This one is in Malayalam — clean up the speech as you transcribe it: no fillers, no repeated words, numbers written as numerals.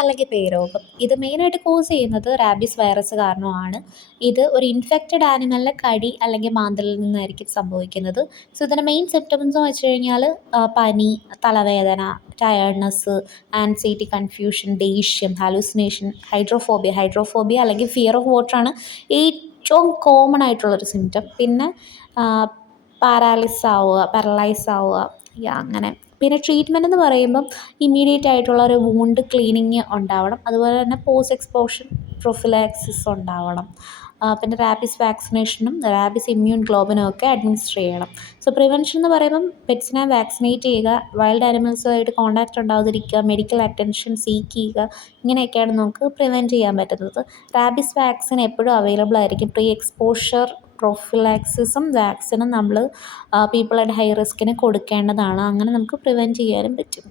അല്ലെങ്കിൽ പേരോഗം. ഇത് മെയിനായിട്ട് കോസ് ചെയ്യുന്നത് റാബീസ് വൈറസ് കാരണമാണ്. ഇത് ഒരു ഇൻഫെക്റ്റഡ് ആനിമലിൻ്റെ കടി അല്ലെങ്കിൽ മാന്തലിൽ നിന്നായിരിക്കും സംഭവിക്കുന്നത്. സോ ഇതിൻ്റെ മെയിൻ സിംറ്റംസ് എന്ന് വെച്ച് കഴിഞ്ഞാൽ പനി, തലവേദന, ടയർഡ്നെസ്, ആൻസൈറ്റി, കൺഫ്യൂഷൻ, ദേഷ്യം, ഹാലൂസിനേഷൻ, ഹൈഡ്രോഫോബിയ അല്ലെങ്കിൽ ഫിയർ ഓഫ് വാട്ടറാണ് ഏറ്റവും കോമൺ ആയിട്ടുള്ളൊരു സിംറ്റം. പിന്നെ പാരലൈസ് ആവുക അങ്ങനെ. പിന്നെ ട്രീറ്റ്മെൻറ്റ് എന്ന് പറയുമ്പം ഇമ്മീഡിയറ്റ് ആയിട്ടുള്ള ഒരു വൂണ്ട് ക്ലീനിങ് ഉണ്ടാവണം. അതുപോലെ തന്നെ പോസ്റ്റ് എക്സ്പോഷർ പ്രൊഫിലാക്സിസ് ഉണ്ടാവണം. പിന്നെ റാബീസ് വാക്സിനേഷനും റാബീസ് ഇമ്മ്യൂൺ ഗ്ലോബിനും ഒക്കെ അഡ്മിനിസ്റ്റർ ചെയ്യണം. സോ പ്രിവെൻഷൻ എന്ന് പറയുമ്പം പെറ്റ്സിനെ വാക്സിനേറ്റ് ചെയ്യുക, വൈൽഡ് ആനിമൽസുമായിട്ട് കോൺടാക്റ്റ് ഉണ്ടാവാതിരിക്കുക, മെഡിക്കൽ അറ്റൻഷൻ സീക്ക് ചെയ്യുക, ഇങ്ങനെയൊക്കെയാണ് നമുക്ക് പ്രിവെൻറ്റ് ചെയ്യാൻ പറ്റുന്നത്. റാബീസ് വാക്സിൻ എപ്പോഴും അവൈലബിൾ ആയിരിക്കും. പ്രീ എക്സ്പോഷർ പ്രൊഫിലാക്സിസും വാക്സിനും നമ്മൾ പീപ്പിൾ അറ്റ് ഹൈ റിസ്കിന് കൊടുക്കേണ്ടതാണ്. അങ്ങനെ നമുക്ക് പ്രിവെൻറ്റ് ചെയ്യാനും പറ്റും.